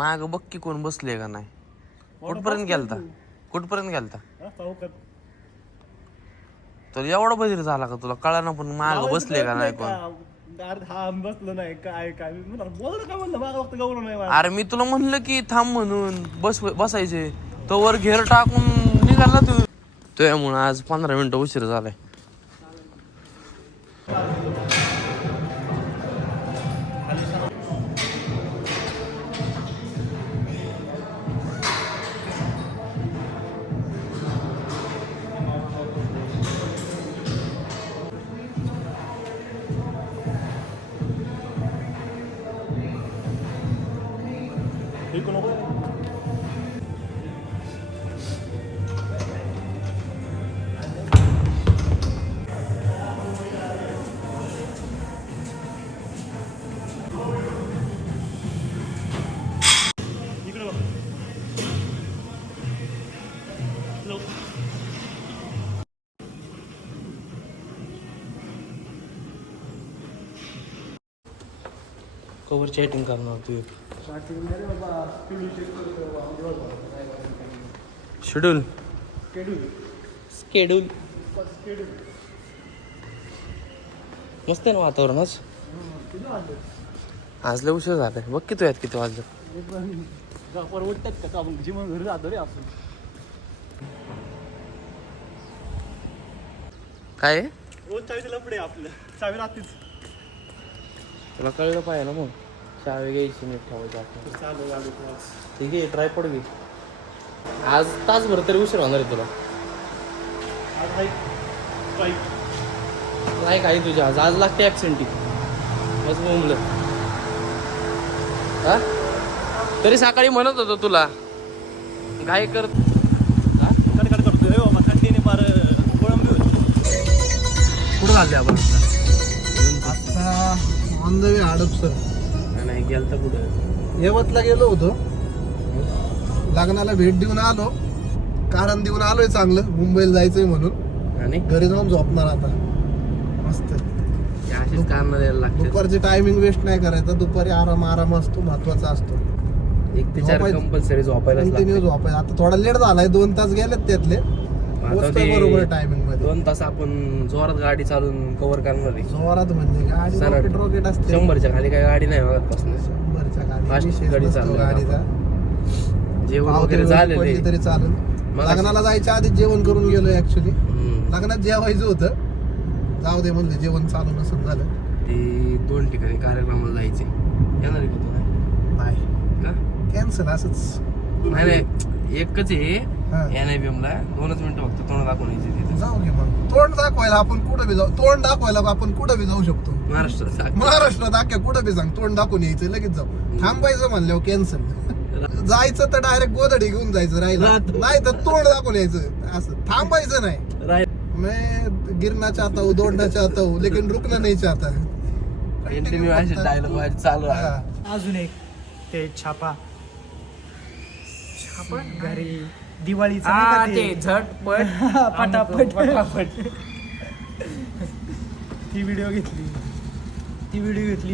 माग बघ की कोण बसले का नाही. कुठपर्यंत गेलता तर एवढा बधीर झाला का तुला कळा ना. पण माग बसले का नाही कोण. बसलो नाही काय काय बोल का म्हणलं माग फक्त गौरव नाही. अरे मी तुला म्हणलं की थांब म्हणून बसायचे तो वर घेर टाकून निघाला तू. त्यामुळे आज 15 मिनिटं उशीर झालाय. कवर चॅटिंग करणार तू. शेड्यूल मस्त आहे ना वातावरण आज. आज लय उशीर झालाय बघ की. तू यात किती वाजलं. उठतात का आपण जीवन घरी जातो रे आपण. काय रोज चावीचे लफडे आपलं. चावी राहतेच. तुला कळलं पाहिजे ना. मग चावी घ्यायची नीट ठेवायची आपण. चालू ठीक आहे ट्रायपॉड घे. आज तासभर तरी उशीर होणार आहे तुला. नाही काही तुझ्या आज लागते ॲबसेंटी बस बोंबलं. हा तरी सकाळी म्हणत होतो तुला घाई कर. कडकड करतोय बाबा थंडीने फार कोळंबी होती. कुठं घालते आपण आता ऑन द वे हडपसर. नाही गेलं तर कुठं यवतला गेलो होतो. लग्नाला भेट देऊन आलो. कारण देऊन आलोय चांगलं. मुंबईला जायचंय म्हणून. आणि घरी जाऊन झोपणार आता मस्त. अशीच कारण द्यायला लागते. दुपारची टायमिंग वेस्ट नाही करायचा. दुपारी आराम असतो महत्वाचा असतो. 1 ते 4 कंपल्सरी झोपायला कंटिन्यू झोपायचं. आता थोडा लेट झालाय. 2 तास गेलेत त्यातले. पोहोचतोय बरोबर टायमिंग मध्ये. 2 तास आपण जोरात गाडी चालून कव्हर करणार आहे. जोरात म्हणजे गाडी रॉकेट असते. 100च्या खाली काही गाडी नाही मागतपासून. 100च्या खाली Fast विशेष गाडी नसतो चालली गाडीचा. जेवण वगैरे झालेले तरी चालेल. लग्नाला जायच्या आधी जेवण करून गेलो ऍक्च्युली. लग्नात जेवायचं होतं. जाऊ दे म्हणलं जेवण चालू नसून झालं. ते 2 ठिकाणी कार्यक्रमाला जायचे. येणार आहे का तू? नाही का कॅन्सल असंच. नाही एकच आहे. हा. NIBM ला 2च मिनिटं फक्त तोंड दाखवून यायचे तिथे. जाऊ घे मग. तोंड दाखवायला आपण कुठं बी जाऊ. तोंड दाखवायला आपण कुठं बी जाऊ शकतो. महाराष्ट्रात अख्ख्या कुठं बी सांग. तोंड दाखवून यायचं लगेच जाऊ. थांबायचं म्हणल्यावर कॅन्सल. जायचं तर डायरेक्ट गोदडी घेऊन जायचं राहिला. नाही तर तोंड दाखवून यायचं. असं थांबायचं नाही. मैं गिरना चाहता हूँ, दौड़ना चाहता हूँ, लेकिन रुकना नहीं चाहता. कंटिन्यू असे डायलॉग चालू आहे. अजून एक ते छापा घरी दिवाळीचा ते झटपट पटापट ती व्हिडिओ घेतली.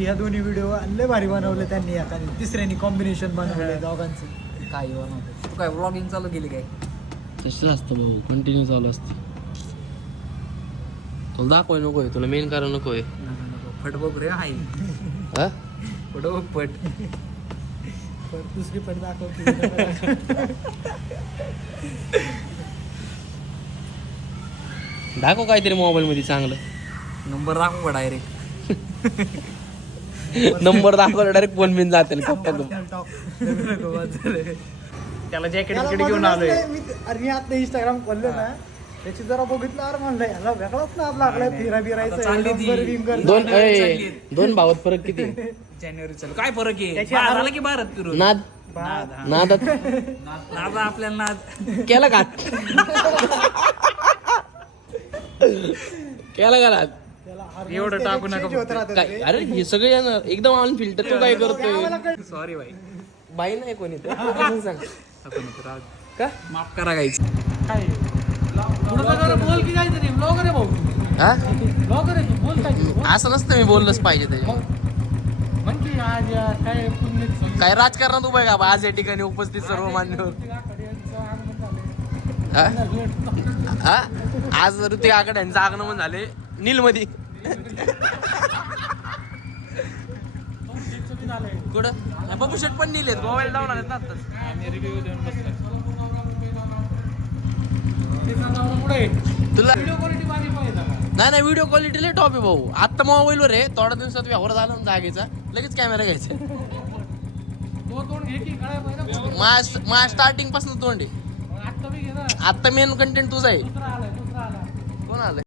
ह्या दोन्ही व्हिडिओ लय भारी बनवले त्यांनी. आता तिसऱ्यानी कॉम्बिनेशन बनवले दोघांचं. काय बनवतो तू? काय व्लॉगिंग चालू केली काय? तसं असतं भाऊ. कंटिन्यू चालू असतं. तुला दाखवाय नकोय. तुला मेन कारण नकोय. फट बघ रे हाय. हा फट बघ पट. दुसरी पट दाखव. दाखव काहीतरी मोबाईल मध्ये चांगलं. नंबर दाखव का डायरेक्ट. नंबर दाखवला डायरेक्ट फोन बिन जाते. त्याला जॅकेट घेऊन आलोय. अरे मी आता इंस्टाग्राम खोललं ना त्याची जरा बघितलं. अरे म्हणलं याला वेगळाच नाद लागलाय. फिरा बिरायचं. दोन भावात फरक किती? जानेवारी चालू काय फरक आहे? झालं की भारत फिरून नाद नादात नाद आपल्याला नाद केला का? केला का नाद? एवढं टाकू नका. काय अरे हे सगळे एकदम ऑन फिल्टर. तू काय करतोय? सॉरी बाई. बाई नाही कोणी तर सांग का? माफ करा गाईच. बोल की काहीतरी. ब्लॉगर आहे भाऊ. हा ब्लॉगर आहे. बोल काय. असं नसतं. मी बोललंच पाहिजे त्याच्या. म्हणजे आज काय पुण्य काय राजकारणात उभं आहे का आज या ठिकाणी उपस्थित सर्व मान्यवर हा? हा? आज ऋतिक आकडे यांचं आगमन झाले नीलमध्ये कुठं बाबू शेट पण नील आहेत मोबाईल डाऊन आलेत ना आताच तुला नाही व्हिडिओ क्वालिटी लय टॉप आहे भाऊ आता मोबाईलवर आहे थोड्या दिवसात व्यवहार झाला ना जागेचा लगेच कॅमेरा घ्यायचा माझ्या स्टार्टिंग पासून तोंड आहे आता मेन कंटेंट तुझा आहे कोण आलंय